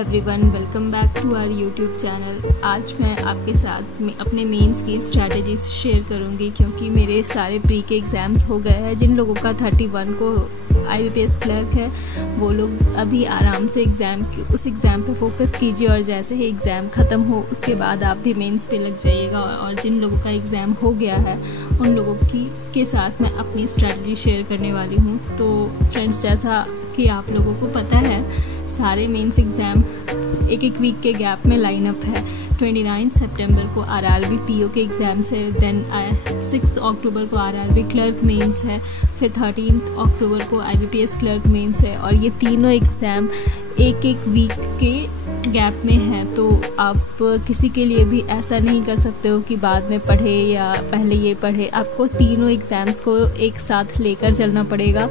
Everyone, welcome back to our YouTube channel. आज मैं आपके साथ अपने मेंस की स्ट्रैटेजीज शेयर करूंगी क्योंकि मेरे सारे प्री के एग्ज़ाम्स हो गए हैं। जिन लोगों का 31 को IBPS क्लर्क है वो लोग अभी आराम से उस एग्ज़ाम पे फोकस कीजिए और जैसे ही एग्ज़ाम ख़त्म हो उसके बाद आप भी मेंस पे लग जाइएगा। और जिन लोगों का एग्ज़ाम हो गया है उन लोगों के साथ मैं अपनी स्ट्रैटेजी शेयर करने वाली हूँ। तो फ्रेंड्स, जैसा कि आप लोगों को पता है सारे मेंस एग्ज़ाम एक वीक के गैप में लाइन अप है। 29 सितंबर को RRB PO के एग्ज़ाम्स है, देन 6 अक्टूबर को RRB क्लर्क मेंस है, फिर 13 अक्टूबर को IBPS क्लर्क मेंस है। और ये तीनों एग्ज़ाम एक वीक के गैप में है। तो आप किसी के लिए भी ऐसा नहीं कर सकते हो कि बाद में पढ़े या पहले ये पढ़े। आपको तीनों एग्ज़ाम्स को एक साथ लेकर चलना पड़ेगा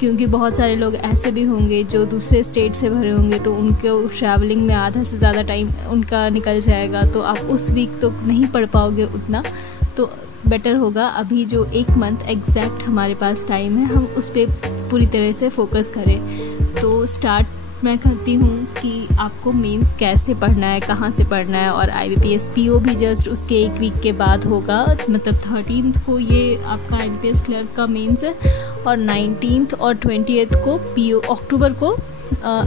क्योंकि बहुत सारे लोग ऐसे भी होंगे जो दूसरे स्टेट से भरे होंगे तो उनको ट्रैवलिंग में आधा से ज़्यादा टाइम उनका निकल जाएगा। तो आप उस वीक तो नहीं पढ़ पाओगे उतना। तो बेटर होगा अभी जो 1 मंथ एग्जैक्ट हमारे पास टाइम है हम उस पर पूरी तरह से फोकस करें। तो स्टार्ट मैं करती हूँ कि आपको मेंस कैसे पढ़ना है, कहाँ से पढ़ना है। और IBPS PO भी जस्ट उसके 1 वीक के बाद होगा, मतलब 13 को ये आपका IBPS क्लर्क का मेंस है और 19 और 20 को PO अक्टूबर को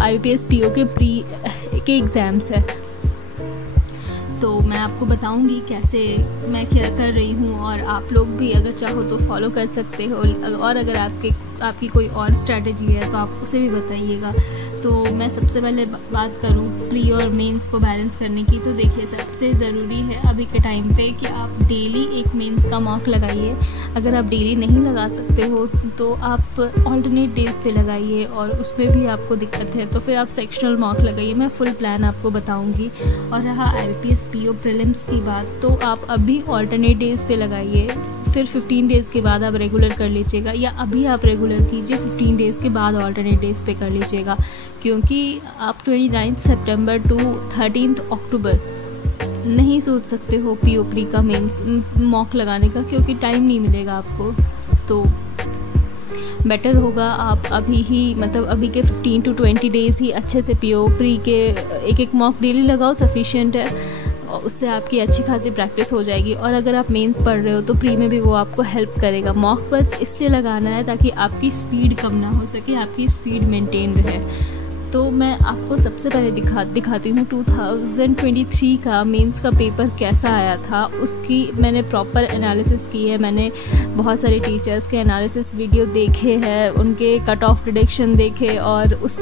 IBPS PO के एग्ज़ाम्स है। तो मैं आपको बताऊंगी कैसे मैं क्या कर रही हूँ और आप लोग भी अगर चाहो तो फॉलो कर सकते हो। और अगर आपकी कोई और स्ट्रैटेजी है तो आप उसे भी बताइएगा। तो मैं सबसे पहले बात करूँ प्री और मेंस को बैलेंस करने की। तो देखिए, सबसे ज़रूरी है अभी के टाइम पे कि आप डेली एक मेंस का मॉक लगाइए। अगर आप डेली नहीं लगा सकते हो तो आप ऑल्टरनेट डेज पे लगाइए और उसमें भी आपको दिक्कत है तो फिर आप सेक्शनल मॉक लगाइए। मैं फुल प्लान आपको बताऊंगी। और रहा IBPS PO प्रीलिम्स की बात, तो आप अभी ऑल्टरनेट डेज पे लगाइए, फिर 15 डेज़ के बाद आप रेगुलर कर लीजिएगा, या अभी आप रेगुलर कीजिए 15 डेज़ के बाद ऑल्टरनेट डेज़ पे कर लीजिएगा। क्योंकि आप 29 सितंबर टू 13 अक्टूबर नहीं सोच सकते हो PO प्री का मेंस मॉक लगाने का क्योंकि टाइम नहीं मिलेगा आपको। तो बेटर होगा आप अभी ही, मतलब अभी के 15 to 20 डेज़ ही अच्छे से PO प्री के एक मॉक डेली लगाओ, सफिशिएंट है। उससे आपकी अच्छी खासी प्रैक्टिस हो जाएगी। और अगर आप मेंस पढ़ रहे हो तो प्री में भी वो आपको हेल्प करेगा। मॉक बस इसलिए लगाना है ताकि आपकी स्पीड कम ना हो सके, आपकी स्पीड मेंटेन रहे। तो मैं आपको सबसे पहले दिखाती हूँ 2023 का मेंस का पेपर कैसा आया था। उसकी मैंने प्रॉपर एनालिसिस की है। मैंने बहुत सारे टीचर्स के एनालिसिस वीडियो देखे हैं, उनके कट ऑफ प्रेडिक्शन देखे और उस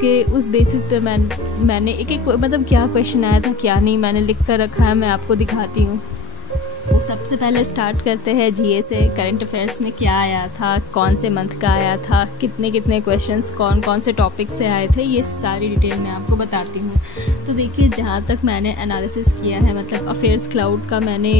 बेसिस पे मैंने एक मतलब क्या क्वेश्चन आया था क्या नहीं मैंने लिख कर रखा है, मैं आपको दिखाती हूँ। तो सबसे पहले स्टार्ट करते हैं GA से। करंट अफेयर्स में क्या आया था, कौन से मंथ का आया था, कितने क्वेश्चंस कौन से टॉपिक से आए थे, ये सारी डिटेल मैं आपको बताती हूँ। तो देखिए, जहाँ तक मैंने एनालिसिस किया है, मतलब अफेयर्स क्लाउड का मैंने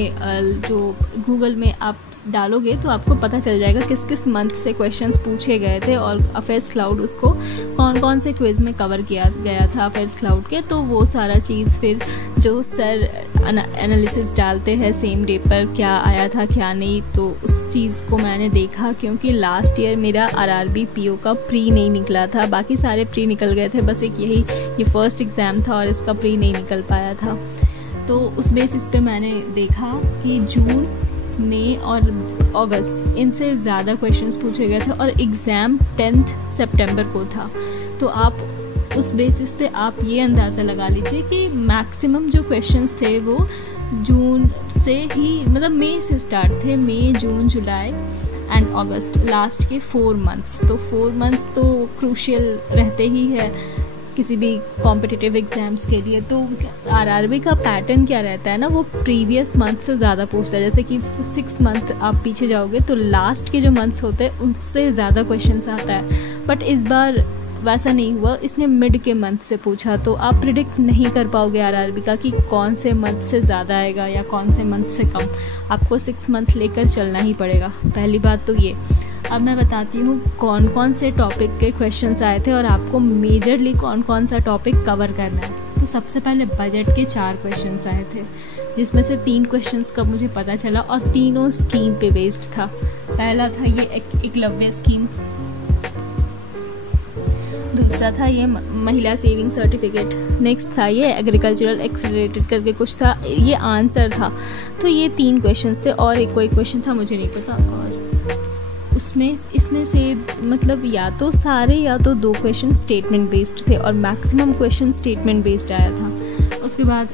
जो गूगल में आप डालोगे तो आपको पता चल जाएगा किस मंथ से क्वेश्चंस पूछे गए थे और अफेयर्स क्लाउड उसको कौन से क्विज़ में कवर किया गया था अफेयर्स क्लाउड के। तो वो सारा चीज़ फिर जो सर एनालिसिस डालते हैं सेम डे पर क्या आया था क्या नहीं, तो उस चीज़ को मैंने देखा। क्योंकि लास्ट ईयर मेरा RRB PO का प्री नहीं निकला था, बाकी सारे प्री निकल गए थे, बस ये फर्स्ट एग्ज़ाम था और इसका प्री नहीं निकल पाया था। तो उस बेसिस पे मैंने देखा कि जून, मई और अगस्त इनसे ज़्यादा क्वेश्चंस पूछे गए थे और एग्ज़ाम 10 सितंबर को था। तो आप उस बेसिस पे आप ये अंदाज़ा लगा लीजिए कि मैक्सिमम जो क्वेश्चंस थे वो जून से ही, मतलब मई से स्टार्ट थे। मई, जून, जुलाई एंड अगस्त, लास्ट के 4 मंथ्स। तो 4 मंथ्स तो क्रूशियल रहते ही है किसी भी कॉम्पिटिटिव एग्ज़ाम्स के लिए। तो RRB का पैटर्न क्या रहता है ना, वो प्रीवियस मंथ से ज़्यादा पूछता है। जैसे कि 6 मंथ आप पीछे जाओगे तो लास्ट के जो मंथ्स होते हैं उनसे ज़्यादा क्वेश्चंस आता है। बट इस बार वैसा नहीं हुआ, इसने मिड के मंथ से पूछा। तो आप प्रिडिक्ट नहीं कर पाओगे RRB का कि कौन से मंथ से ज़्यादा आएगा या कौन से मंथ से कम। आपको 6 मंथ लेकर चलना ही पड़ेगा, पहली बात तो ये। अब मैं बताती हूँ कौन से टॉपिक के क्वेश्चंस आए थे और आपको मेजरली कौन सा टॉपिक कवर करना है। तो सबसे पहले बजट के 4 क्वेश्चंस आए थे, जिसमें से 3 क्वेश्चंस का मुझे पता चला और तीनों स्कीम पे बेस्ड था। पहला था ये एकलव्य स्कीम, दूसरा था ये महिला सेविंग सर्टिफिकेट। नेक्स्ट था ये एग्रीकल्चरल एक्सलेटेड करके कुछ था, ये आंसर था। तो ये 3 क्वेश्चंस थे और एक कोई क्वेश्चन था मुझे नहीं पता। और इसमें से मतलब या तो सारे या तो 2 क्वेश्चन स्टेटमेंट बेस्ड थे और मैक्सिमम क्वेश्चन स्टेटमेंट बेस्ड आया था। उसके बाद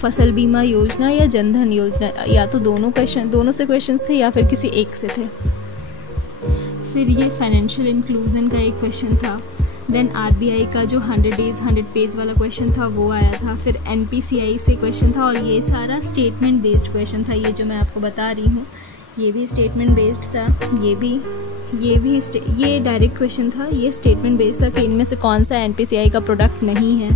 फसल बीमा योजना या जनधन योजना, या तो दोनों से क्वेश्चंस थे या फिर किसी एक से थे। फिर ये फाइनेंशियल इंक्लूजन का एक क्वेश्चन था। देन आरबीआई का जो 100 डेज़ 100 पेज वाला क्वेश्चन था वो आया था। फिर एनपीसीआई से क्वेश्चन था और ये सारा स्टेटमेंट बेस्ड क्वेश्चन था। ये जो मैं आपको बता रही हूँ ये भी स्टेटमेंट बेस्ड था, ये डायरेक्ट क्वेश्चन था, ये स्टेटमेंट बेस्ड था कि इनमें से कौन सा एनपीसीआई का प्रोडक्ट नहीं है।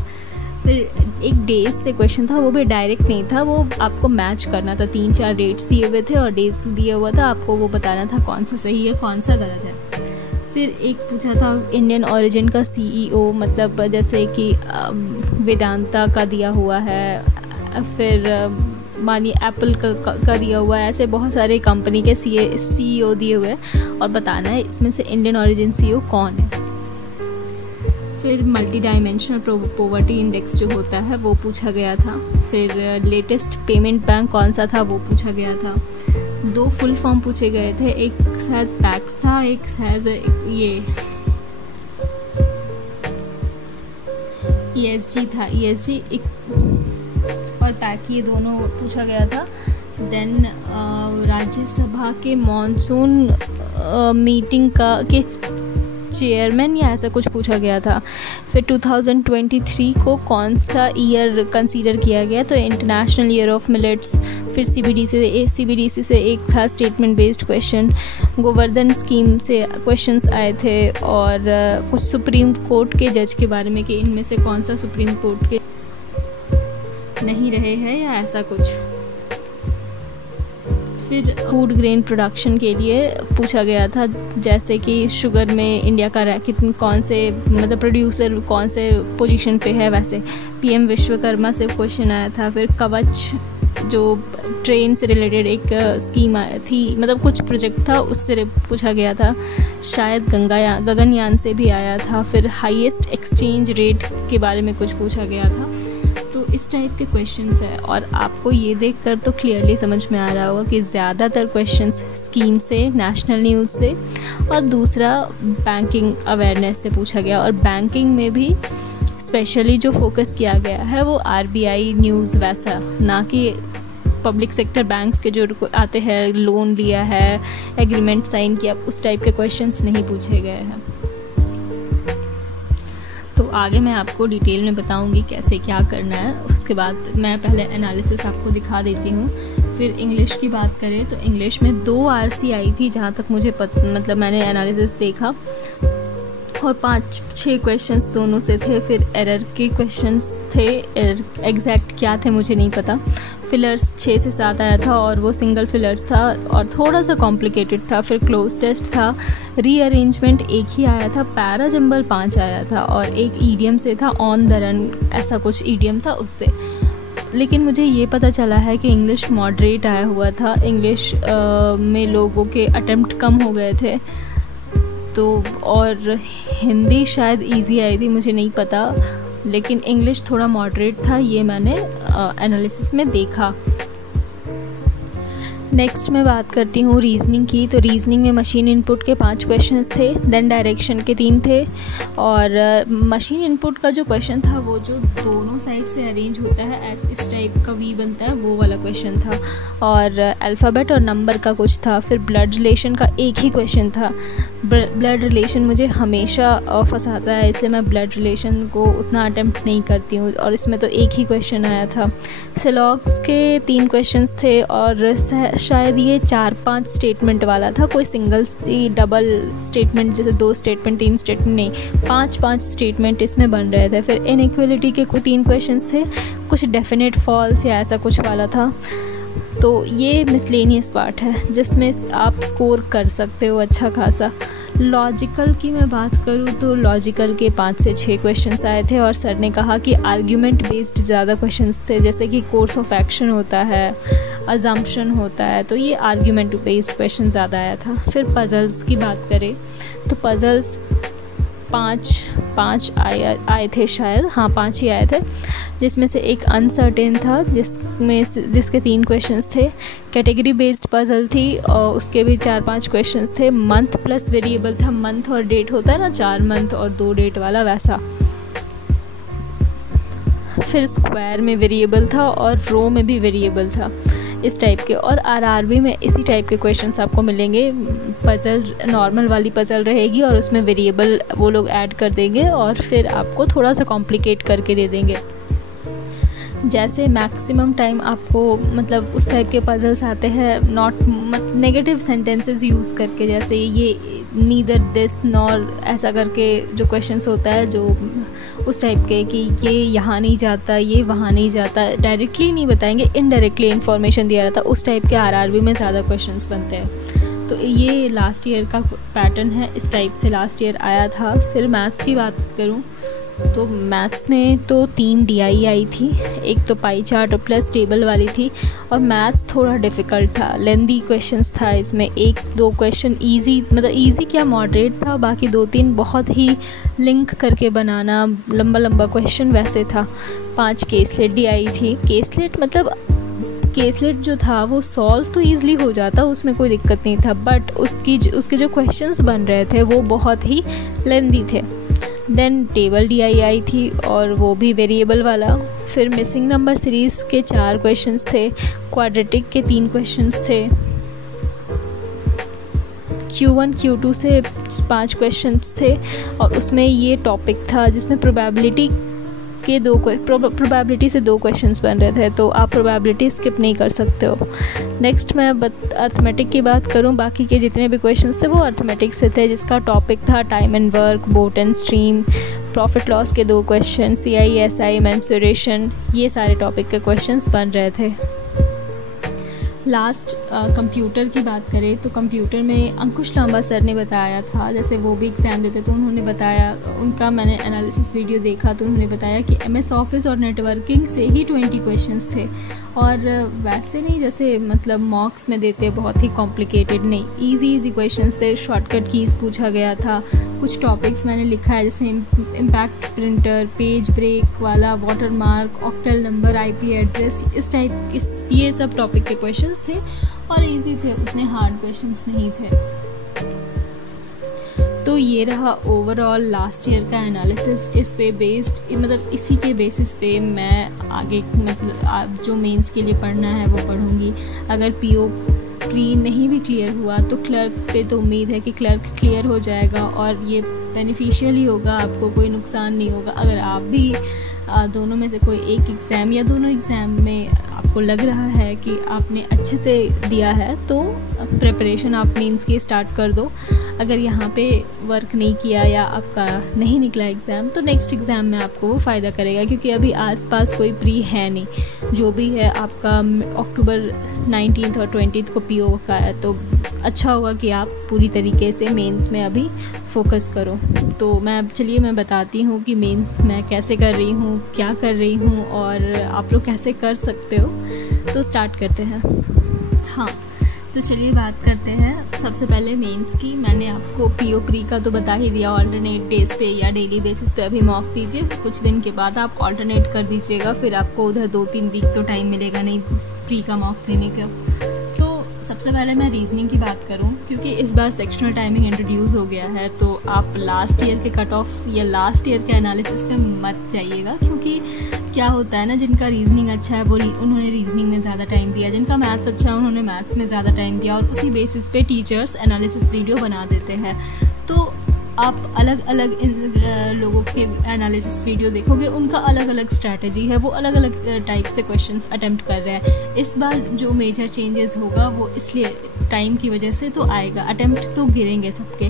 फिर एक डेज से क्वेश्चन था, वो भी डायरेक्ट नहीं था, वो आपको मैच करना था। 3-4 डेट्स दिए हुए थे और डेज दिया हुआ था, आपको वो बताना था कौन सा सही है कौन सा गलत है। फिर एक पूछा था इंडियन ओरिजिन का सीईओ, मतलब जैसे कि वेदांता का दिया हुआ है, फिर मानिए एप्पल का दिया हुआ है, ऐसे बहुत सारे कंपनी के सीईओ दिए हुए हैं और बताना है इसमें से इंडियन ओरिजिन सीईओ कौन है। फिर मल्टी डायमेंशनल पॉवर्टी इंडेक्स जो होता है वो पूछा गया था। फिर लेटेस्ट पेमेंट बैंक कौन सा था वो पूछा गया था। 2 फुल फॉर्म पूछे गए थे, एक शायद पैक्स था, एक शायद ये ESG था, ESG एक और पैक, ये दोनों पूछा गया था। देन राज्यसभा के मॉनसून मीटिंग के चेयरमैन या ऐसा कुछ पूछा गया था। फिर 2023 को कौन सा ईयर कंसीडर किया गया, तो इंटरनेशनल ईयर ऑफ मिलेट्स। फिर CBDC से एक था statement based question. Govardhan scheme से क्वेश्चंस आए थे और कुछ सुप्रीम कोर्ट के जज के बारे में कि इनमें से कौन सा सुप्रीम कोर्ट के नहीं रहे हैं या ऐसा कुछ। फिर फूड ग्रेन प्रोडक्शन के लिए पूछा गया था, जैसे कि शुगर में इंडिया का कौन से मतलब प्रोड्यूसर कौन से पोजीशन पे है, वैसे PM विश्वकर्मा से क्वेश्चन आया था। फिर कवच जो ट्रेन से रिलेटेड एक स्कीम थी, मतलब कुछ प्रोजेक्ट था, उससे पूछा गया था। शायद गगनयान से भी आया था। फिर हाईएस्ट एक्सचेंज रेट के बारे में कुछ पूछा गया था। तो इस टाइप के क्वेश्चंस है और आपको ये देखकर तो क्लियरली समझ में आ रहा होगा कि ज़्यादातर क्वेश्चंस स्कीम से, नेशनल न्यूज़ से और दूसरा बैंकिंग अवेयरनेस से पूछा गया। और बैंकिंग में भी स्पेशली जो फोकस किया गया है वो RBI न्यूज़, वैसा ना कि पब्लिक सेक्टर बैंक्स के जो आते हैं, लोन लिया है, एग्रीमेंट साइन किया, उस टाइप के क्वेश्चंस नहीं पूछे गए हैं। तो आगे मैं आपको डिटेल में बताऊंगी कैसे क्या करना है। उसके बाद मैं पहले एनालिसिस आपको दिखा देती हूँ। फिर इंग्लिश की बात करें तो इंग्लिश में 2 RC आई थी जहाँ तक मुझे मतलब मैंने एनालिसिस देखा, और 5-6 क्वेश्चंस दोनों से थे। फिर एरर के क्वेश्चंस थे, एरर एग्जैक्ट क्या थे मुझे नहीं पता। फिलर्स 6 से 7 आया था और वो सिंगल फिलर्स था और थोड़ा सा कॉम्प्लिकेटेड था। फिर क्लोज टेस्ट था, रीअरेंजमेंट 1 ही आया था, पैरा जंबल 5 आया था और एक ईडियम से था, ऑन द रन ऐसा कुछ ईडियम था उससे। लेकिन मुझे ये पता चला है कि इंग्लिश मॉडरेट आया हुआ था, इंग्लिश में लोगों के अटेम्प्ट कम हो गए थे तो, और हिंदी शायद इजी आई थी, मुझे नहीं पता, लेकिन इंग्लिश थोड़ा मॉडरेट था, ये मैंने एनालिसिस में देखा। नेक्स्ट मैं बात करती हूँ रीजनिंग की। तो रीजनिंग में मशीन इनपुट के 5 क्वेश्चंस थे, देन डायरेक्शन के 3 थे। और मशीन इनपुट का जो क्वेश्चन था वो जो दोनों साइड से अरेंज होता है, इस टाइप का वी बनता है, वो वाला क्वेश्चन था। और अल्फ़ाबेट और नंबर का कुछ था। फिर ब्लड रिलेशन का एक ही क्वेश्चन था। ब्लड रिलेशन मुझे हमेशा फंसाता है, इसलिए मैं ब्लड रिलेशन को उतना अटेम्प्ट नहीं करती हूँ, और इसमें तो एक ही क्वेश्चन आया था। सिलॉग्स के 3 क्वेश्चंस थे और शायद ये 4-5 स्टेटमेंट वाला था, कोई सिंगल डबल स्टेटमेंट जैसे 2 स्टेटमेंट 3 स्टेटमेंट नहीं, 5-5 स्टेटमेंट इसमें बन रहे थे। फिर इनइक्वलिटी के 3 क्वेश्चंस थे, कुछ डेफिनेट फॉल्स या ऐसा कुछ वाला था। तो ये मिसलेनियस पार्ट है जिसमें आप स्कोर कर सकते हो अच्छा खासा। लॉजिकल की मैं बात करूँ तो लॉजिकल के 5 से 6 क्वेश्चंस आए थे और सर ने कहा कि आर्ग्यूमेंट बेस्ड ज़्यादा क्वेश्चंस थे, जैसे कि कोर्स ऑफ एक्शन होता है, अजम्पशन होता है, तो ये आर्ग्यूमेंट बेस्ड क्वेश्चन ज़्यादा आया था। फिर पज़ल्स की बात करें तो पज़ल्स पाँच आए थे शायद, हाँ 5 ही आए थे, जिसमें से एक अनसर्टेन था जिसके 3 क्वेश्चंस थे। कैटेगरी बेस्ड पजल थी और उसके भी 4-5 क्वेश्चंस थे। मंथ प्लस वेरिएबल था, मंथ और डेट होता है ना, 4 मंथ और 2 डेट वाला, वैसा। फिर स्क्वायर में वेरिएबल था और रो में भी वेरिएबल था, इस टाइप के। और आरआरबी में इसी टाइप के क्वेश्चंस आपको मिलेंगे। पज़ल नॉर्मल वाली पज़ल रहेगी और उसमें वेरिएबल वो लोग ऐड कर देंगे और फिर आपको थोड़ा सा कॉम्प्लिकेट करके दे देंगे। जैसे मैक्सिमम टाइम आपको मतलब उस टाइप के पज़ल्स आते हैं नेगेटिव सेंटेंसेस यूज़ करके, जैसे ये नीदर दिस नॉर ऐसा करके जो क्वेश्चंस होता है, जो उस टाइप के कि ये यहाँ नहीं जाता, ये वहाँ नहीं जाता, डायरेक्टली नहीं बताएंगे, इनडायरेक्टली इन्फॉर्मेशन दिया जाता है, उस टाइप के आरआरबी में ज़्यादा क्वेश्चंस बनते हैं। तो ये लास्ट ईयर का पैटर्न है, इस टाइप से लास्ट ईयर आया था। फिर मैथ्स की बात करूँ तो मैथ्स में तो 3 DI आई थी, एक तो पाई चार्ट और प्लस टेबल वाली थी। और मैथ्स थोड़ा डिफ़िकल्ट था, लेंदी क्वेश्चंस था इसमें। 1-2 क्वेश्चन इजी, मतलब इजी क्या मॉडरेट था, बाकी 2-3 बहुत ही लिंक करके बनाना, लंबा क्वेश्चन वैसे था। 5 केसलेट DI थी। केसलेट जो था वो सॉल्व तो ईज़िली हो जाता, उसमें कोई दिक्कत नहीं था, बट उसके जो क्वेश्चंस बन रहे थे वो बहुत ही लेंदी थे। देन टेबल DI आई थी और वो भी वेरिएबल वाला। फिर मिसिंग नंबर सीरीज़ के 4 क्वेश्चंस थे, क्वाड्रेटिक के 3 क्वेश्चंस थे, Q1 Q2 से 5 क्वेश्चंस थे। और उसमें ये टॉपिक था जिसमें प्रोबेबिलिटी से 2 क्वेश्चंस बन रहे थे, तो आप प्रोबेबिलिटी स्किप नहीं कर सकते हो। नेक्स्ट मैं अर्थमेटिक की बात करूं, बाकी के जितने भी क्वेश्चंस थे वो अर्थमेटिक से थे, जिसका टॉपिक था time and work, boat and stream, profit loss के 2 क्वेश्चन, CI SI मेंसुरेशन, ये सारे टॉपिक के क्वेश्चंस बन रहे थे। लास्ट कंप्यूटर की बात करें तो कंप्यूटर में अंकुश लांबा सर ने बताया था, जैसे वो भी एग्ज़ाम देते तो उन्होंने बताया, उनका मैंने एनालिसिस वीडियो देखा तो उन्होंने बताया कि MS ऑफिस और नेटवर्किंग से ही 20 क्वेश्चंस थे। और वैसे नहीं जैसे मतलब मॉक्स में देते बहुत ही कॉम्प्लिकेटेड नहीं, इजी क्वेश्चंस थे, शॉर्टकट कीज़ पूछा गया था। कुछ टॉपिक्स मैंने लिखा है जैसे इम्पैक्ट प्रिंटर, पेज ब्रेक वाला, water mark, octal number, IP address, इस टाइप के ये सब टॉपिक के क्वेश्चंस थे और इजी थे, उतने हार्ड क्वेश्चंस नहीं थे। तो ये रहा ओवरऑल लास्ट ईयर का एनालिसिस। इस पे बेस्ड मतलब इसी के बेसिस पे मैं आगे मतलब जो मेंस के लिए पढ़ना है वो पढ़ूंगी। अगर PO प्री नहीं भी क्लियर हुआ तो क्लर्क पे तो उम्मीद है कि क्लर्क क्लियर हो जाएगा और ये बेनिफिशियल ही होगा, आपको कोई नुकसान नहीं होगा। अगर आप भी दोनों में से कोई एक एग्ज़ाम या दोनों एग्ज़ाम में आपको लग रहा है कि आपने अच्छे से दिया है तो प्रिपरेशन आप मेंस की स्टार्ट कर दो। अगर यहाँ पे वर्क नहीं किया या आपका नहीं निकला एग्ज़ाम तो नेक्स्ट एग्ज़ाम में आपको वो फ़ायदा करेगा, क्योंकि अभी आसपास कोई प्री है नहीं। जो भी है आपका अक्टूबर 19 और 20 को PO का है, तो अच्छा होगा कि आप पूरी तरीके से मेंस में अभी फोकस करो। तो चलिए मैं बताती हूँ कि मेंस मैं कैसे कर रही हूँ, क्या कर रही हूँ और आप लोग कैसे कर सकते हो। तो स्टार्ट करते हैं। हाँ, तो चलिए बात करते हैं सबसे पहले मेंस की। मैंने आपको PO प्री का तो बता ही दिया, ऑल्टरनेट डेज पे या डेली बेसिस पे अभी मॉक दीजिए। कुछ दिन के बाद आप ऑल्टरनेट कर दीजिएगा, फिर आपको उधर 2-3 वीक तो टाइम मिलेगा नहीं प्री का मॉक देने का। तो सबसे पहले मैं रीजनिंग की बात करूं, क्योंकि इस बार सेक्शनल टाइमिंग इंट्रोड्यूस हो गया है, तो आप लास्ट ईयर के कट ऑफ या लास्ट ईयर के एनालिसिस पे मत जाइएगा। क्योंकि क्या होता है ना, जिनका रीजनिंग अच्छा है वो उन्होंने रीजनिंग में ज़्यादा टाइम दिया, जिनका मैथ्स अच्छा है उन्होंने मैथ्स में ज़्यादा टाइम दिया, और उसी बेसिस पे टीचर्स एनालिसिस वीडियो बना देते हैं। तो आप अलग अलग लोगों के एनालिसिस वीडियो देखोगे, उनका अलग अलग स्ट्रैटेजी है, वो अलग अलग टाइप से क्वेश्चंस अटेम्प्ट कर रहे हैं। इस बार जो मेजर चेंजेस होगा वो इसलिए टाइम की वजह से तो आएगा, अटेम्प्ट तो गिरेंगे सबके,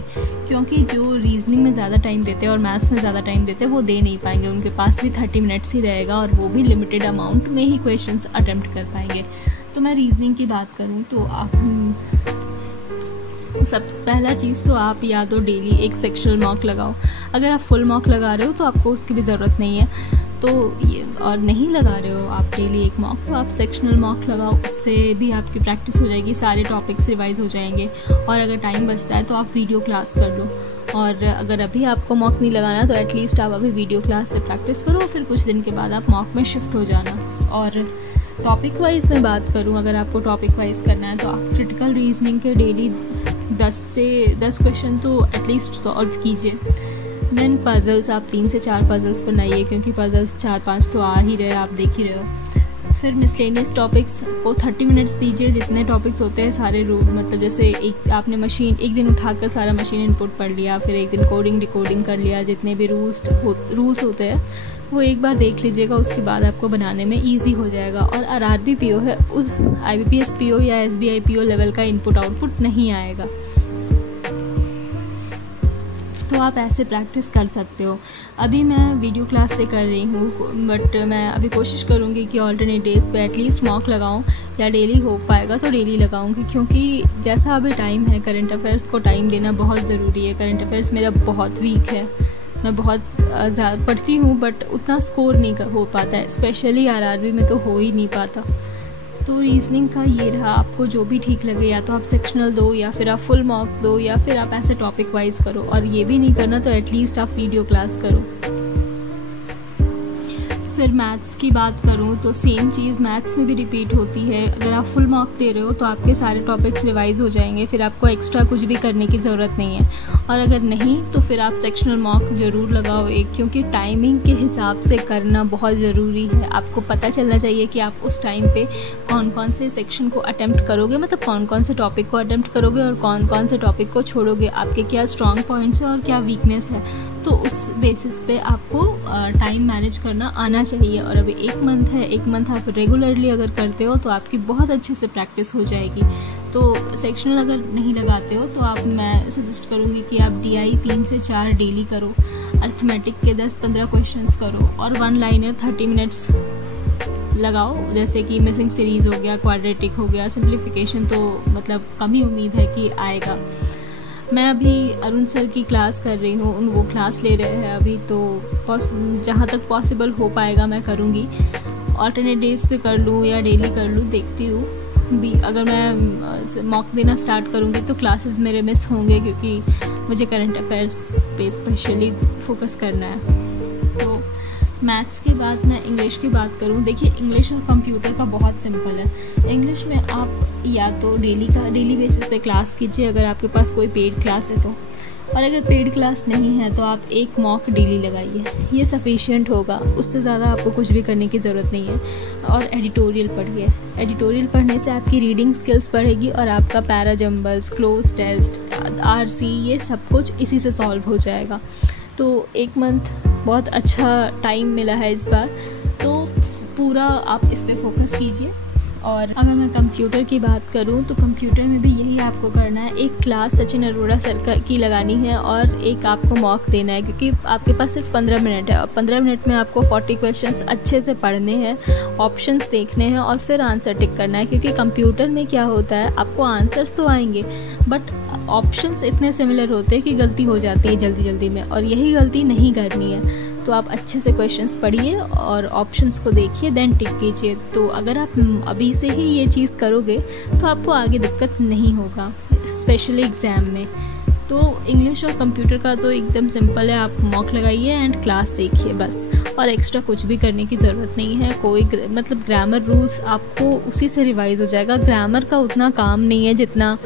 क्योंकि जो रीजनिंग में ज़्यादा टाइम देते हैं और मैथ्स में ज़्यादा टाइम देते हैं वो दे नहीं पाएंगे, उनके पास भी 30 मिनट्स ही रहेगा और वो भी लिमिटेड अमाउंट में ही क्वेश्चंस अटेम्प्ट कर पाएंगे। तो मैं रीजनिंग की बात करूँ तो आप सबसे पहला चीज़ तो आप या तो डेली एक सेक्शनल मॉक लगाओ। अगर आप फुल मॉक लगा रहे हो तो आपको उसकी भी ज़रूरत नहीं है, तो और नहीं लगा रहे हो आप डेली एक मॉक, तो आप सेक्शनल मॉक लगाओ, उससे भी आपकी प्रैक्टिस हो जाएगी, सारे टॉपिक्स रिवाइज हो जाएंगे। और अगर टाइम बचता है तो आप वीडियो क्लास कर लो। और अगर अभी आपको मॉक नहीं लगाना तो एटलीस्ट आप अभी वीडियो क्लास से प्रैक्टिस करो, फिर कुछ दिन के बाद आप मॉक में शिफ्ट हो जाना। और टॉपिक वाइज मैं बात करूं, अगर आपको टॉपिक वाइज करना है तो आप क्रिटिकल रीजनिंग के डेली 10 क्वेश्चन तो एटलीस्ट सॉल्व कीजिए। देन पजल्स आप 3 से 4 पजल्स बनाइए, क्योंकि पजल्स 4-5 तो आ ही रहे, आप देख ही रहे हो। फिर मिसलेनियस टॉपिक्स को 30 मिनट्स दीजिए। जितने टॉपिक्स होते हैं सारे मतलब जैसे एक आपने मशीन एक दिन उठाकर सारा मशीन इनपुट पढ़ लिया, फिर एक दिन कोडिंग डिकोडिंग कर लिया, जितने भी रूल्स होते हैं वो एक बार देख लीजिएगा, उसके बाद आपको बनाने में इजी हो जाएगा। और आरआरबी पीओ है, उस IBPS पीओ या SBI पीओ लेवल का इनपुट आउटपुट नहीं आएगा, तो आप ऐसे प्रैक्टिस कर सकते हो। अभी मैं वीडियो क्लास से कर रही हूँ, बट मैं अभी कोशिश करूँगी कि ऑल्टरनेट डेज पे एटलीस्ट मॉक लगाऊँ, या डेली हो पाएगा तो डेली लगाऊँगी, क्योंकि जैसा अभी टाइम है करंट अफेयर्स को टाइम देना बहुत ज़रूरी है। करंट अफेयर्स मेरा बहुत वीक है, मैं बहुत ज़्यादा पढ़ती हूँ बट उतना स्कोर नहीं हो पाता है, स्पेशली आरआरबी में तो हो ही नहीं पाता। तो रीजनिंग का ये रहा, आपको जो भी ठीक लगे, या तो आप सेक्शनल दो, या फिर आप फुल मॉक दो, या फिर आप ऐसे टॉपिक वाइज करो। और ये भी नहीं करना तो एटलीस्ट आप वीडियो क्लास करो। फिर मैथ्स की बात करूँ तो सेम चीज़ मैथ्स में भी रिपीट होती है। अगर आप फुल मार्क दे रहे हो तो आपके सारे टॉपिक्स रिवाइज हो जाएंगे, फिर आपको एक्स्ट्रा कुछ भी करने की ज़रूरत नहीं है। और अगर नहीं तो फिर आप सेक्शनल मार्क ज़रूर लगाओ एक, क्योंकि टाइमिंग के हिसाब से करना बहुत ज़रूरी है। आपको पता चलना चाहिए कि आप उस टाइम पे कौन कौन से सेक्शन को अटेम्प्ट करोगे, मतलब कौन कौन से टॉपिक को अटेम्प्ट करोगे और कौन कौन से टॉपिक को छोड़ोगे, आपके क्या स्ट्रॉन्ग पॉइंट्स है और क्या वीकनेस है। तो उस बेसिस पे आपको टाइम मैनेज करना आना चाहिए। और अभी 1 मंथ है, 1 मंथ आप रेगुलरली अगर करते हो तो आपकी बहुत अच्छे से प्रैक्टिस हो जाएगी। तो सेक्शनल अगर नहीं लगाते हो तो मैं सजेस्ट करूँगी कि आप DI 3 से 4 डेली करो, अर्थमेटिक के 10-15 क्वेश्चंस करो, और 1 लाइनर 30 मिनट्स लगाओ, जैसे कि मिसिंग सीरीज़ हो गया, क्वाड्रेटिक हो गया। सिंप्लीफिकेशन तो मतलब कम ही उम्मीद है कि आएगा। मैं अभी अरुण सर की क्लास कर रही हूँ, वो क्लास ले रहे हैं अभी, तो जहाँ तक पॉसिबल हो पाएगा मैं करूँगी। ऑल्टरनेट डेज पे कर लूँ या डेली कर लूँ, देखती हूँ भी। अगर मैं मॉक देना स्टार्ट करूँगी तो क्लासेस मेरे मिस होंगे, क्योंकि मुझे करंट अफेयर्स पे स्पेशली फोकस करना है। तो मैथ्स के बाद मैं इंग्लिश की बात करूँ, देखिए इंग्लिश और कंप्यूटर का बहुत सिंपल है। इंग्लिश में आप या तो डेली बेसिस पे क्लास कीजिए, अगर आपके पास कोई पेड क्लास है तो, और अगर पेड क्लास नहीं है तो आप एक मॉक डेली लगाइए, ये सफिशिएंट होगा। उससे ज़्यादा आपको कुछ भी करने की ज़रूरत नहीं है। और एडिटोरियल पढ़िए, एडिटोरियल पढ़ने से आपकी रीडिंग स्किल्स बढ़ेगी और आपका para jumbles, cloze test, RC, ये सब कुछ इसी से सॉल्व हो जाएगा। तो 1 मंथ बहुत अच्छा टाइम मिला है इस बार, तो पूरा आप इस पे फोकस कीजिए। और अगर मैं कंप्यूटर की बात करूं तो कंप्यूटर में भी यही आपको करना है, एक क्लास सचिन अरोड़ा सर की लगानी है और एक आपको मॉक देना है, क्योंकि आपके पास सिर्फ 15 मिनट है और 15 मिनट में आपको 40 क्वेश्चंस अच्छे से पढ़ने हैं, ऑप्शंस देखने हैं और फिर आंसर टिक करना है। क्योंकि कंप्यूटर में क्या होता है, आपको आंसर्स तो आएंगे बट ऑप्शंस इतने सिमिलर होते हैं कि गलती हो जाती है जल्दी में, और यही गलती नहीं करनी है। तो आप अच्छे से क्वेश्चंस पढ़िए और ऑप्शंस को देखिए, देन टिक कीजिए। तो अगर आप अभी से ही ये चीज़ करोगे तो आपको आगे दिक्कत नहीं होगा, स्पेशली एग्ज़ाम में। तो इंग्लिश और कंप्यूटर का तो एकदम सिंपल है, आप मॉक लगाइए एंड क्लास देखिए बस, और एक्स्ट्रा कुछ भी करने की ज़रूरत नहीं है। कोई मतलब ग्रामर रूल्स आपको उसी से रिवाइज़ हो जाएगा। ग्रामर का उतना काम नहीं है जितना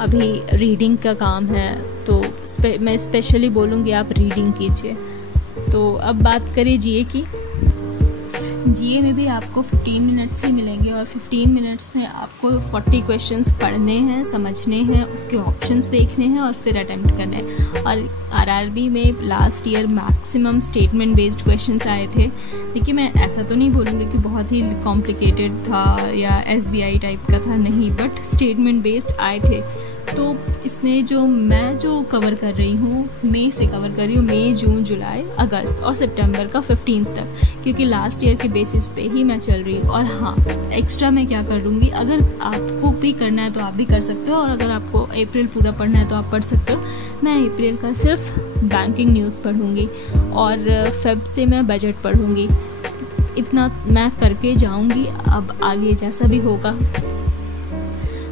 अभी रीडिंग का काम है, तो मैं स्पेशली बोलूँगी आप रीडिंग कीजिए। तो अब बात करें GA की। GA में भी आपको 15 मिनट्स ही मिलेंगे और 15 मिनट्स में आपको 40 क्वेश्चंस पढ़ने हैं, समझने हैं, उसके ऑप्शंस देखने हैं और फिर अटेम्प्ट करने हैं। और RRB में last year maximum statement based questions आए थे। देखिए मैं ऐसा तो नहीं बोलूँगी कि बहुत ही कॉम्प्लिकेटेड था या SBI टाइप का था, नहीं, बट स्टेटमेंट बेस्ड आए थे। तो इसमें मैं जो कवर कर रही हूँ, मई से कवर कर रही हूँ, मई, जून, जुलाई, अगस्त और सितंबर का 15 तक, क्योंकि लास्ट ईयर के बेसिस पे ही मैं चल रही हूँ। और हाँ, एक्स्ट्रा मैं क्या कर लूँगी, अगर आपको भी करना है तो आप भी कर सकते हो, और अगर आपको अप्रैल पूरा पढ़ना है तो आप पढ़ सकते हो। मैं अप्रैल का सिर्फ बैंकिंग न्यूज़ पढ़ूँगी और फेब से मैं बजट पढ़ूँगी। इतना मैं करके जाऊँगी, अब आगे जैसा भी होगा।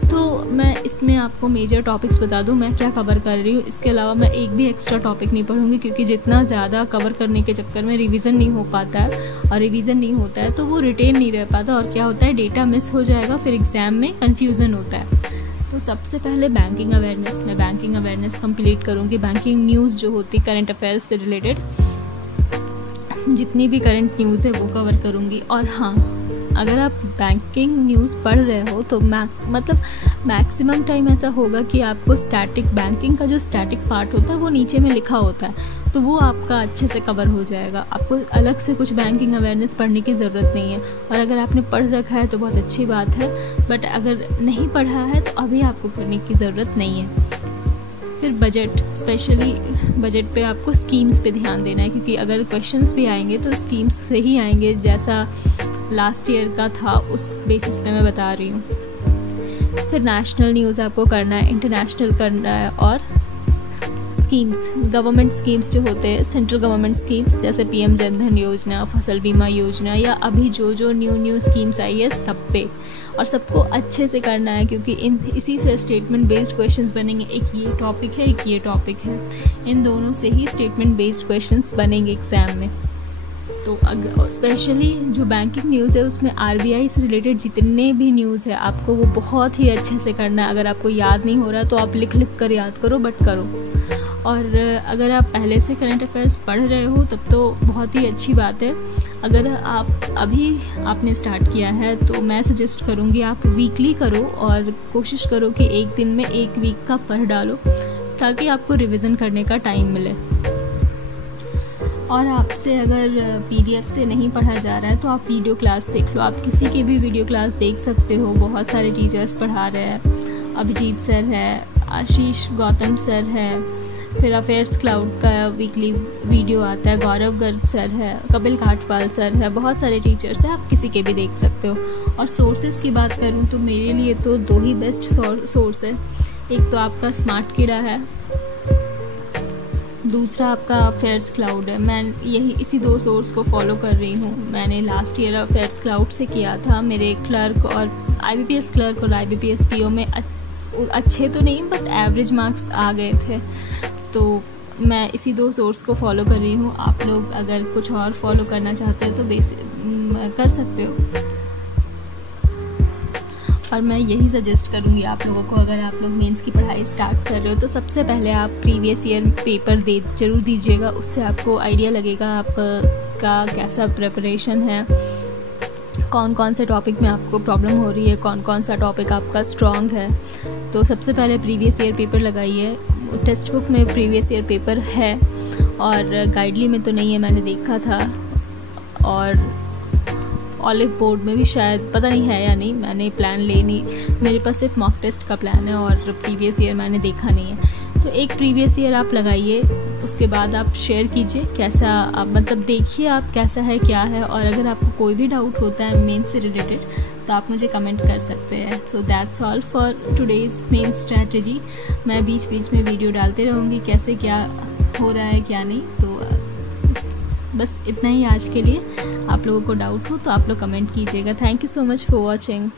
तो मैं इसमें आपको मेजर टॉपिक्स बता दूं मैं क्या कवर कर रही हूँ। इसके अलावा मैं एक भी एक्स्ट्रा टॉपिक नहीं पढ़ूंगी, क्योंकि जितना ज़्यादा कवर करने के चक्कर में रिवीजन नहीं हो पाता है, और रिवीजन नहीं होता है तो वो रिटेन नहीं रह पाता, और क्या होता है डेटा मिस हो जाएगा, फिर एग्ज़ाम में कन्फ्यूज़न होता है। तो सबसे पहले बैंकिंग अवेयरनेस, मैं बैंकिंग अवेयरनेस कंप्लीट करूँगी। बैंकिंग न्यूज़ जो होती है करंट अफेयर्स से रिलेटेड जितनी भी करंट न्यूज़ है वो कवर करूँगी। और हाँ, अगर आप बैंकिंग न्यूज़ पढ़ रहे हो तो मतलब मैक्सिमम टाइम ऐसा होगा कि आपको स्टैटिक बैंकिंग का जो स्टैटिक पार्ट होता है वो नीचे में लिखा होता है, तो वो आपका अच्छे से कवर हो जाएगा। आपको अलग से कुछ बैंकिंग अवेयरनेस पढ़ने की ज़रूरत नहीं है, और अगर आपने पढ़ रखा है तो बहुत अच्छी बात है, बट अगर नहीं पढ़ा है तो अभी आपको करने की ज़रूरत नहीं है। फिर बजट, स्पेशली बजट पे आपको स्कीम्स पे ध्यान देना है, क्योंकि अगर क्वेश्चंस भी आएंगे तो स्कीम्स से ही आएंगे, जैसा लास्ट ईयर का था उस बेसिस पे मैं बता रही हूँ। फिर नेशनल न्यूज़ आपको करना है, इंटरनेशनल करना है, और स्कीम्स, गवर्नमेंट स्कीम्स जो होते हैं, सेंट्रल गवर्नमेंट स्कीम्स जैसे PM जन धन योजना, फसल बीमा योजना, या अभी जो न्यू स्कीम्स आई है सब पे, और सबको अच्छे से करना है, क्योंकि इसी से स्टेटमेंट बेस्ड क्वेश्चंस बनेंगे। एक ये टॉपिक है, एक ये टॉपिक है, इन दोनों से ही स्टेटमेंट बेस्ड क्वेश्चंस बनेंगे एग्ज़ाम में। तो स्पेशली जो बैंकिंग न्यूज़ है उसमें RBI से रिलेटेड जितने भी न्यूज़ है आपको वो बहुत ही अच्छे से करना है। अगर आपको याद नहीं हो रहा तो आप लिख कर याद करो, बट करो। और अगर आप पहले से करंट अफेयर्स पढ़ रहे हो तब तो बहुत ही अच्छी बात है। अगर आपने स्टार्ट किया है तो मैं सजेस्ट करूँगी आप वीकली करो, और कोशिश करो कि एक दिन में एक वीक का पढ़ डालो, ताकि आपको रिवीजन करने का टाइम मिले। और आपसे अगर PDF से नहीं पढ़ा जा रहा है तो आप वीडियो क्लास देख लो। आप किसी की भी वीडियो क्लास देख सकते हो, बहुत सारे टीचर्स पढ़ा रहे हैं। अभिजीत सर है, आशीष गौतम सर है, फिर अफेयर्स क्लाउड का वीकली वीडियो आता है, गौरव गर्ग सर है, कपिल काठपाल सर है, बहुत सारे टीचर्स हैं, आप किसी के भी देख सकते हो। और सोर्सेज की बात करूँ तो मेरे लिए तो 2 ही बेस्ट सोर्स है। एक तो आपका स्मार्ट कीड़ा है, दूसरा आपका अफेयर्स क्लाउड है। मैं इसी 2 सोर्स को फॉलो कर रही हूँ। मैंने लास्ट ईयर अफेयर्स क्लाउड से किया था। मेरे क्लर्क और IBPS क्लर्क और IBPS PO में अच्छे तो नहीं बट एवरेज मार्क्स आ गए थे, तो मैं इसी 2 सोर्स को फॉलो कर रही हूँ। आप लोग अगर कुछ और फॉलो करना चाहते हो तो कर सकते हो, और मैं यही सजेस्ट करूँगी आप लोगों को। अगर आप लोग मेंस की पढ़ाई स्टार्ट कर रहे हो तो सबसे पहले आप प्रीवियस ईयर पेपर ज़रूर दीजिएगा, उससे आपको आइडिया लगेगा आपका कैसा प्रिपरेशन है, कौन कौन से टॉपिक में आपको प्रॉब्लम हो रही है, कौन कौन सा टॉपिक आपका स्ट्रॉन्ग है। तो सबसे पहले प्रीवियस ईयर पेपर लगाइए। टेक्स्ट बुक में प्रीवियस ईयर पेपर है, और गाइडली में तो नहीं है, मैंने देखा था, और ऑलिव बोर्ड में भी शायद, पता नहीं है या नहीं, मैंने प्लान मेरे पास सिर्फ मॉक टेस्ट का प्लान है, और प्रीवियस ईयर मैंने देखा नहीं है। तो एक प्रीवियस ईयर आप लगाइए, उसके बाद आप शेयर कीजिए कैसा, आप मतलब देखिए आप कैसा है क्या है, और अगर आपको कोई भी डाउट होता है मेन से रिलेटेड तो आप मुझे कमेंट कर सकते हैं। So that's all for today's main strategy. मैं बीच बीच में वीडियो डालते रहूँगी कैसे क्या हो रहा है क्या नहीं। तो बस इतना ही आज के लिए। आप लोगों को डाउट हो तो आप लोग कमेंट कीजिएगा। Thank you so much for watching.